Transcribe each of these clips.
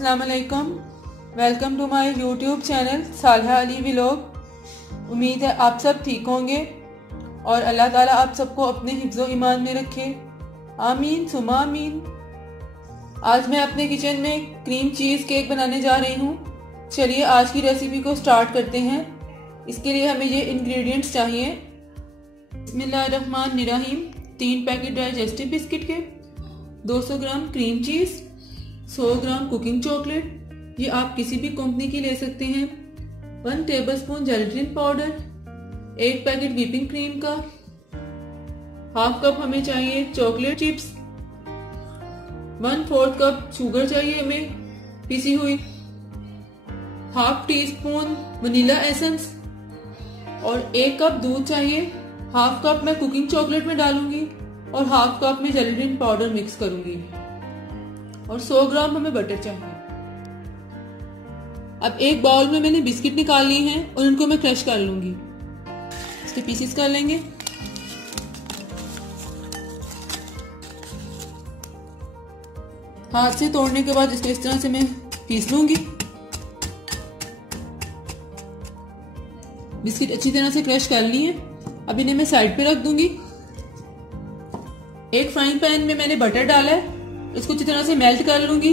अस्सलाम वालेकुम। Welcome to my YouTube channel Saliha Ali vlog. उम्मीद है आप सब ठीक होंगे और अल्लाह ताला आप सबको अपने हिफ्ज़ो ईमान में रखे, आमीन सुमा आमीन। आज मैं अपने किचन में क्रीम चीज़ केक बनाने जा रही हूँ। चलिए आज की रेसिपी को स्टार्ट करते हैं। इसके लिए हमें ये इंग्रेडिएंट्स चाहिए। बिस्मिल्लाहिर्रहमानिर्रहीम। 3 पैकेट डाइजेस्टिव बिस्किट के, 200 ग्राम क्रीम चीज़, 100 ग्राम कुकिंग चॉकलेट, ये आप किसी भी कंपनी की ले सकते हैं, 1 tablespoon gelatin powder, 1 packet whipping cream का, हाफ कप हमें चाहिए चॉकलेट चिप्स, 1/4 कप शुगर चाहिए हमें पिसी हुई, half tea spoon vanilla essence और 1 कप दूध चाहिए। हाफ कप मैं कुकिंग चॉकलेट में डालूंगी और हाफ कप में जेलेटिन पाउडर मिक्स करूंगी और 100 ग्राम हमें बटर चाहिए। अब एक बाउल में मैंने बिस्किट निकाल लिए हैं और इनको मैं क्रश कर लूंगी। इसके पीसेस कर लेंगे। हाथ से तोड़ने के बाद इसको इस तरह से मैं पीस लूंगी। बिस्किट अच्छी तरह से क्रश कर लिए। अब इन्हें मैं साइड पे रख दूंगी। एक फ्राइंग पैन में मैंने बटर डाला है, इसको अच्छी तरह से मेल्ट कर लूंगी।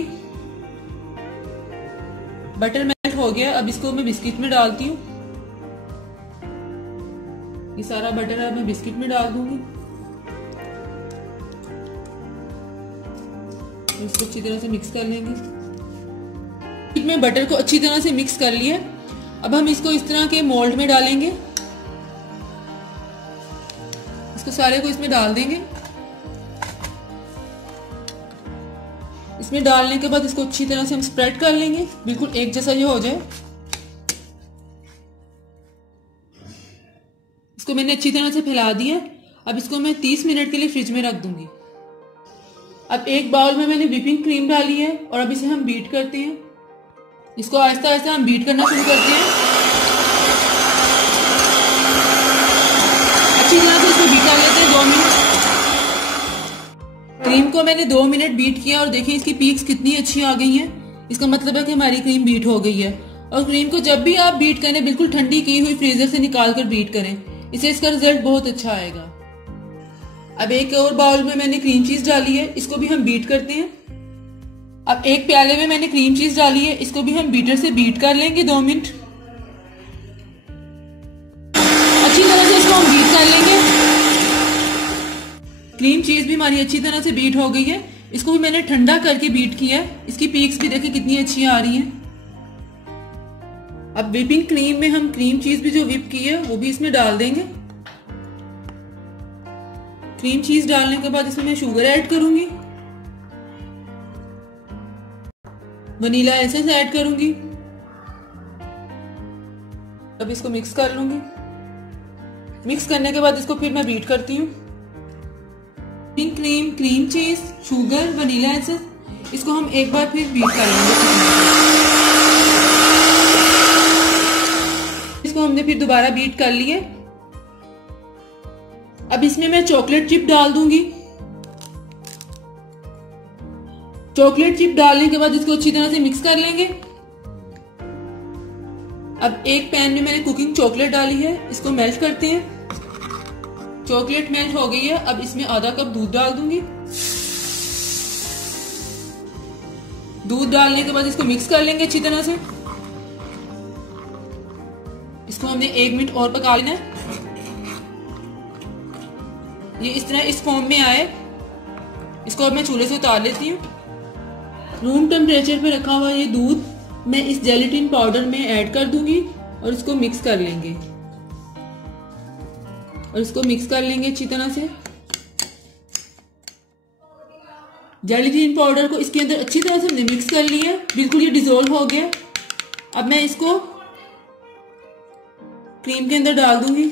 बटर मेल्ट हो गया। अब इसको मैं बिस्किट में डालती हूँ। ये सारा बटर अब मैं बिस्किट में डाल दूंगी। इसको अच्छी तरह से मिक्स कर लेंगे। मैं बटर को अच्छी तरह से मिक्स कर लिया। अब हम इसको इस तरह के मोल्ड में डालेंगे। इसको सारे को इसमें डाल देंगे। इसमें डालने के बाद इसको अच्छी तरह से हम स्प्रेड कर लेंगे, बिल्कुल एक जैसा ये हो जाए। इसको मैंने अच्छी तरह से फैला दिया। अब इसको मैं 30 मिनट के लिए फ्रिज में रख दूंगी। अब एक बाउल में मैंने व्हिपिंग क्रीम डाली है और अब इसे हम बीट करते हैं। इसको आहिस्ता आहिस्ता हम बीट करना शुरू करते हैं। अच्छी तरह से इसको बीट कर लेते हैं 2 मिनट। क्रीम को मैंने 2 मिनट बीट किया और देखिए इसकी पीक्स कितनी अच्छी आ गई हैं। इसका मतलब है कि हमारी क्रीम बीट हो गई है। और क्रीम को जब भी आप बीट करें बिल्कुल ठंडी की हुई फ्रीजर से निकाल कर बीट करें, इससे इसका रिजल्ट बहुत अच्छा आएगा। अब एक और बाउल में मैंने क्रीम चीज डाली है, इसको भी हम बीट करते हैं। अब एक प्याले में मैंने क्रीम चीज डाली है, इसको भी हम बीटर से बीट कर लेंगे 2 मिनट। अच्छी तरह से इसको हम बीट कर लेंगे। क्रीम चीज भी हमारी अच्छी तरह से बीट हो गई है। इसको भी मैंने ठंडा करके बीट किया है। इसकी पीक्स भी देखिए कितनी अच्छी आ रही हैं। अब व्हिपिंग क्रीम में हम क्रीम चीज भी जो व्हिप की है वो भी इसमें डाल देंगे। क्रीम चीज डालने के बाद इसमें मैं शुगर ऐड करूंगी, वनीला एसेंस ऐड करूंगी। अब इसको मिक्स कर लूंगी। मिक्स करने के बाद इसको फिर मैं बीट करती हूँ। Cream, cream cheese, sugar, vanilla essence, इसको हम एक बार फिर बीट कर लेंगे। इसको हमने फिर दोबारा बीट कर लिए। अब इसमें मैं चॉकलेट चिप डाल दूंगी। चॉकलेट चिप डालने के बाद इसको अच्छी तरह से मिक्स कर लेंगे। अब एक पैन में मैंने कुकिंग चॉकलेट डाली है, इसको मेल्ट करते हैं। चॉकलेट मेल्ट हो गई है। अब इसमें आधा कप दूध डाल दूंगी। दूध डालने के बाद इसको मिक्स कर लेंगे अच्छी तरह से। इसको हमने 1 मिनट और पका लेना है। ये इस तरह इस फॉर्म में आए। इसको अब मैं चूल्हे से उतार लेती हूँ। रूम टेम्परेचर पे रखा हुआ ये दूध मैं इस जेलेटिन पाउडर में ऐड कर दूंगी और इसको मिक्स कर लेंगे अच्छी तरह से। जेलेटिन पाउडर को इसके अंदर अच्छी तरह से हमने मिक्स कर लिया। बिल्कुल ये डिसॉल्व हो गया। अब मैं इसको क्रीम के अंदर डाल दूंगी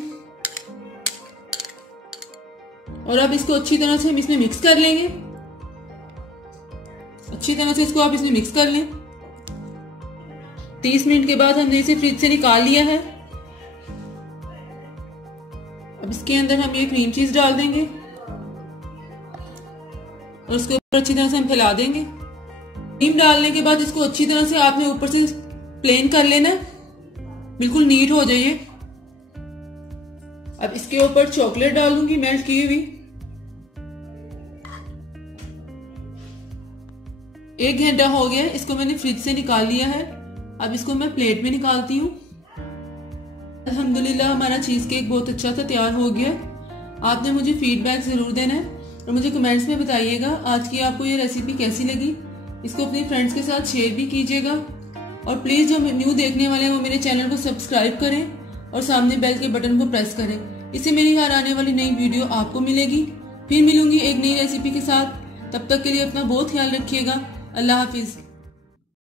और अब इसको अच्छी तरह से हम इसमें मिक्स कर लेंगे। अच्छी तरह से इसको आप इसमें मिक्स कर लें। 30 मिनट के बाद हमने इसे फ्रिज से निकाल लिया है। अब इसके अंदर हम ये क्रीम चीज डाल देंगे और उसके ऊपर अच्छी तरह से हम फैला देंगे। क्रीम डालने के बाद इसको अच्छी तरह से आपने ऊपर से प्लेन कर लेना, बिल्कुल नीट हो जाइए। अब इसके ऊपर चॉकलेट डालूंगी मेल्ट की हुई। 1 घंटा हो गया, इसको मैंने फ्रिज से निकाल लिया है। अब इसको मैं प्लेट में निकालती हूँ। अल्हम्दुलिल्लाह हमारा चीज केक बहुत अच्छा सा तैयार हो गया। आपने मुझे फीडबैक जरूर देना है और मुझे कमेंट्स में बताइएगा आज की आपको ये रेसिपी कैसी लगी। इसको अपने फ्रेंड्स के साथ शेयर भी कीजिएगा और प्लीज जो न्यू देखने वाले हैं वो मेरे चैनल को सब्सक्राइब करें और सामने बेल के बटन को प्रेस करें। इससे मेरी हर आने वाली नई वीडियो आपको मिलेगी। फिर मिलूंगी एक नई रेसिपी के साथ। तब तक के लिए अपना बहुत ख्याल रखिएगा। अल्लाह हाफिज।